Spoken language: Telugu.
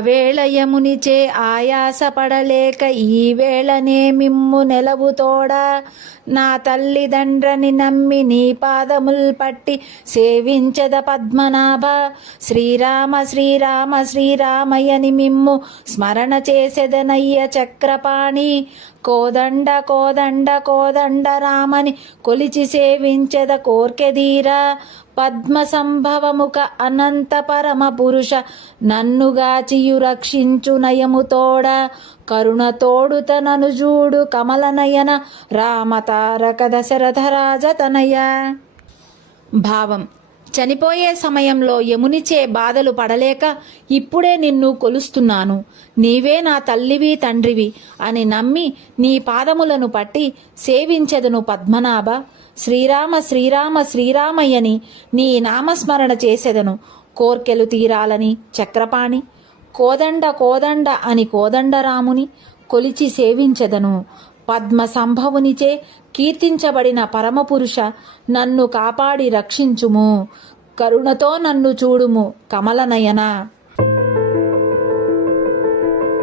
వేళయమునిచే ఆయాసపడలేక ఈ వేళనే మిమ్ము నెలవుతోడ నా తల్లిదండ్రని నమ్మి నీ పాదముల్ పట్టి సేవించద పద్మనాభ. శ్రీరామ శ్రీరామ శ్రీరామయ్యని మిమ్ము స్మరణ చేసెదనయ్య చక్రపాణి. కోదండ కోదండ కోదండ రామని కొలిచి సేవించెద కోర్కెదీరా. పద్మ సంభవముఖ అనంత పరమ పురుష నన్నుగాచియు రక్షించు నయముతోడ. కరుణతోడుత ననుజూడు కమలనయన రామతారక దశరథ రాజతనయ. భావం: చనిపోయే సమయంలో యమునిచే బాధలు పడలేక ఇప్పుడే నిన్ను కొలుస్తున్నాను. నీవే నా తల్లివి తండ్రివి అని నమ్మి నీ పాదములను పట్టి సేవించెదను పద్మనాభ. శ్రీరామ శ్రీరామ శ్రీరామయ్యని నీ నామస్మరణ చేసెదను కోర్కెలు తీరాలని చక్రపాణి. కోదండ కోదండ అని కోదండరాముని కొలిచి సేవించెదను. పద్మ సంభవునిచే కీర్తించబడిన పరమపురుష నన్ను కాపాడి రక్షించుము. కరుణతో నన్ను చూడుము కమలనయన.